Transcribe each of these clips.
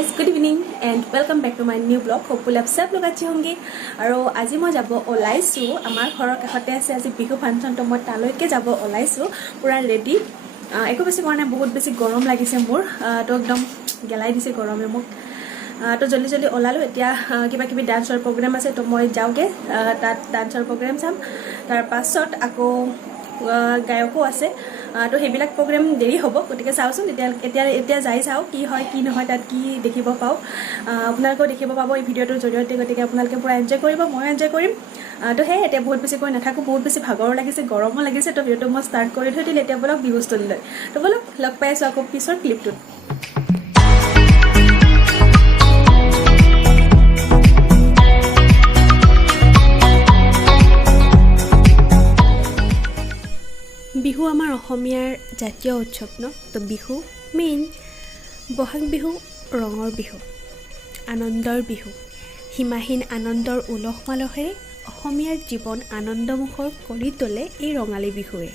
Guys good evening and welcome back to my new blog hopefully आप सब लोग अच्छे होंगे और आज मैं जब ओलाइसो आमार घर काषते आछे आज बिहु फांक्शन तो मैं तालैके जब ओलाइसो पूरा रेडी एको बेसि কৰা নাই बहुत बेसि गरम लागिছে मोर तो एकदम गेलाई दिसे गरमे मोक तो जल्दी जल्दी ओलालो एतिया किबा किबि डान्सर प्रोग्राम আছে तो मैं जाओगे तात डान्सर प्रोग्राम चाम तार पाছত आको गायको আছে तो সেইবিলাক प्रोग्राम देरी হ'ব গতিকে চাওচোন এতিয়া যাই চাও কি হয় কি নহয় তাত কি দেখিব পাও আপোনালোকে দেখিব পাব এই ভিডিওটোৰ জৰিয়তে গতিকে আপোনালোকে পুৰা এনজয় কৰিব মই এনজয় কৰিম তো হে এতিয়া বহুত বেছি কৈ নাথাকো বহুত বেছি ভাগৰ লাগিছে গৰমো লাগিছে তো ভিডিওটো মই ষ্টাৰ্ট কৰি থৈ দিলে এতিয়া বলক বিহু ষ্টৰী লৈ তো বলক লগ পাই আছো আকৌ পিছৰ ক্লিপটোত বিহু আমাৰ অসমীয়াৰ জাতীয় উৎসৱ ন তো বিহু মেইন বহাগ বিহু ৰঙৰ বিহু আনন্দৰ বিহু সীমাহীন আনন্দৰ উলহ মালহেৰে অসমীয়াৰ জীৱন আনন্দমুখৰ কৰি তোলে এই ৰঙালী বিহুৱে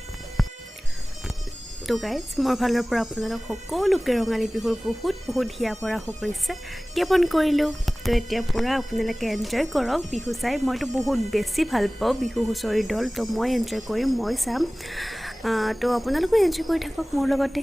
তো গাইজ মোৰ ফালৰ পৰা আপোনালোক সকলোকে ৰঙালী বিহুৰ বহুত হিয়া ভৰা শুভেচ্ছা জ্ঞাপন কৰিলোঁ তো এতিয়া পুৰা আপোনালোকে এনজয় কৰক বিহু চাই মইতো বহুত বেছি ভাল পাওঁ বিহু হুঁচৰি দল তো মই এনজয় কৰিম মই চাম তো আপোনালোকে এনজয় কৰি থাকক মোৰ লগতে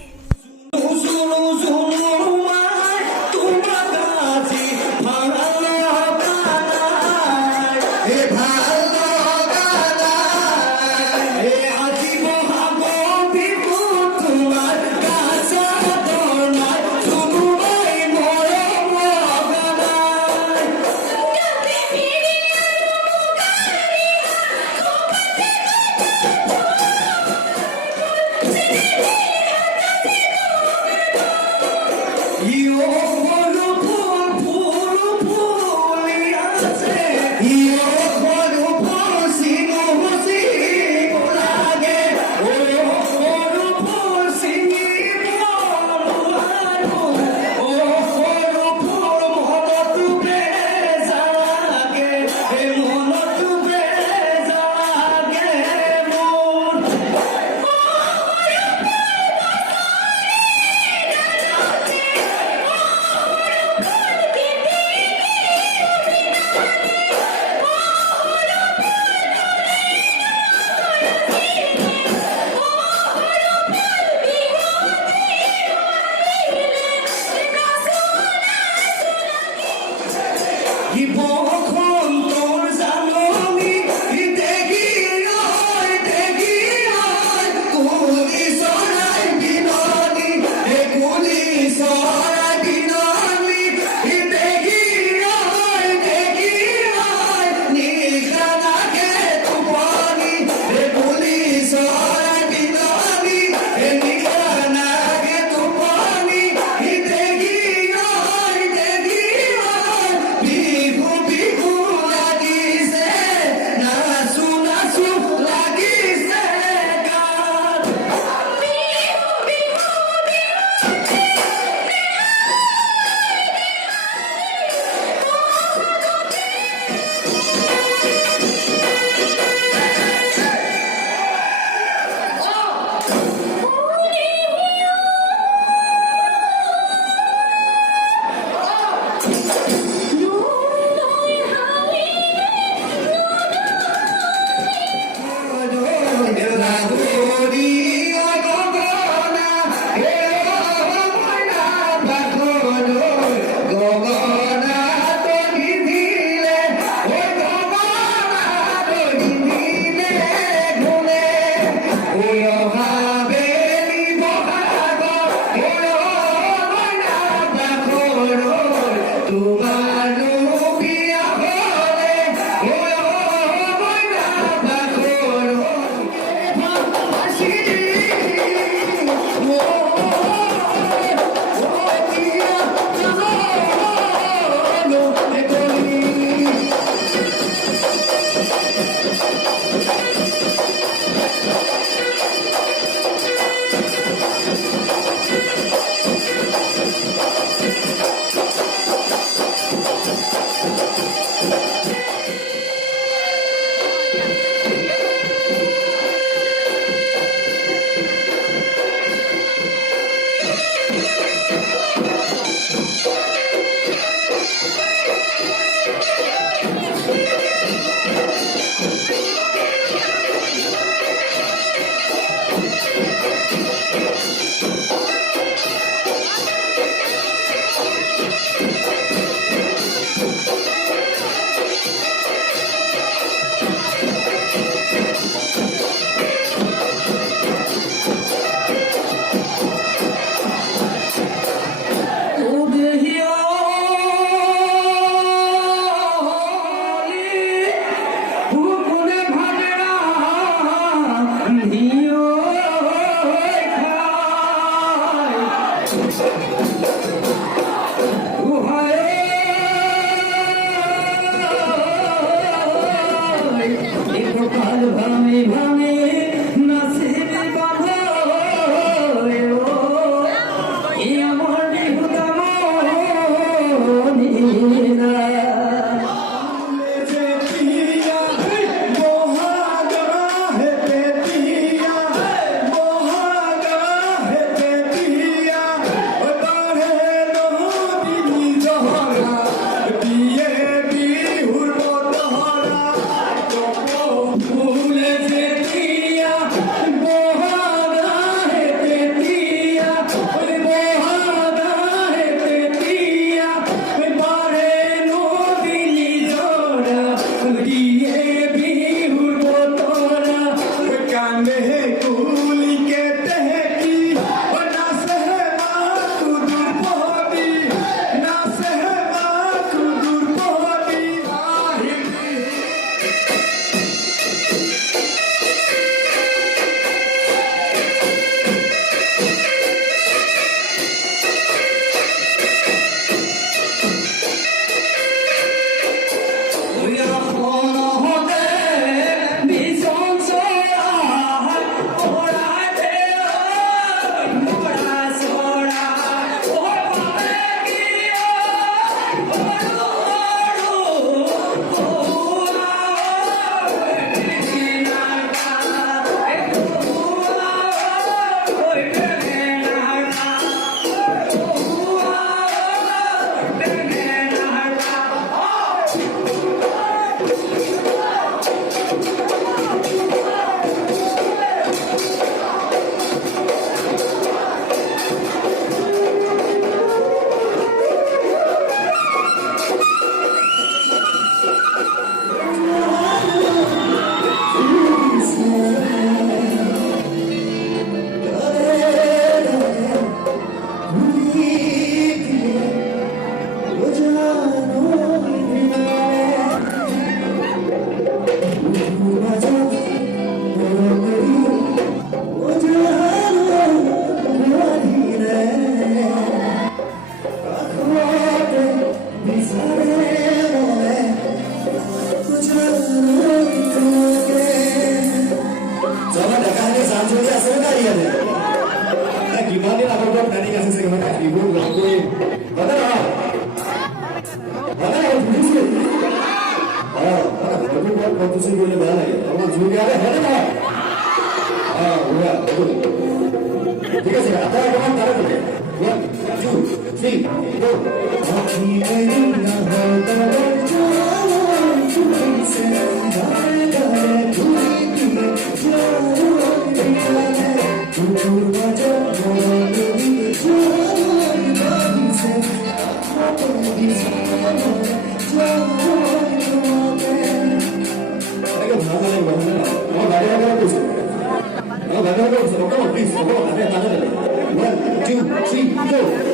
কম্পিটিশন করলে ভালো লাগে আমার জুড়ে আরে হবে না ওরা ঠিক আছে আপনারা কেমন তারা করে 1 2 3 গো আখি মেরি না হয় তোমার জান তুমি সে গায়ে গায়ে তুমি দিয়ে তুর বাজা তুমি জান সে তুমি Come on, please. Come on, 1, 2, 3, go.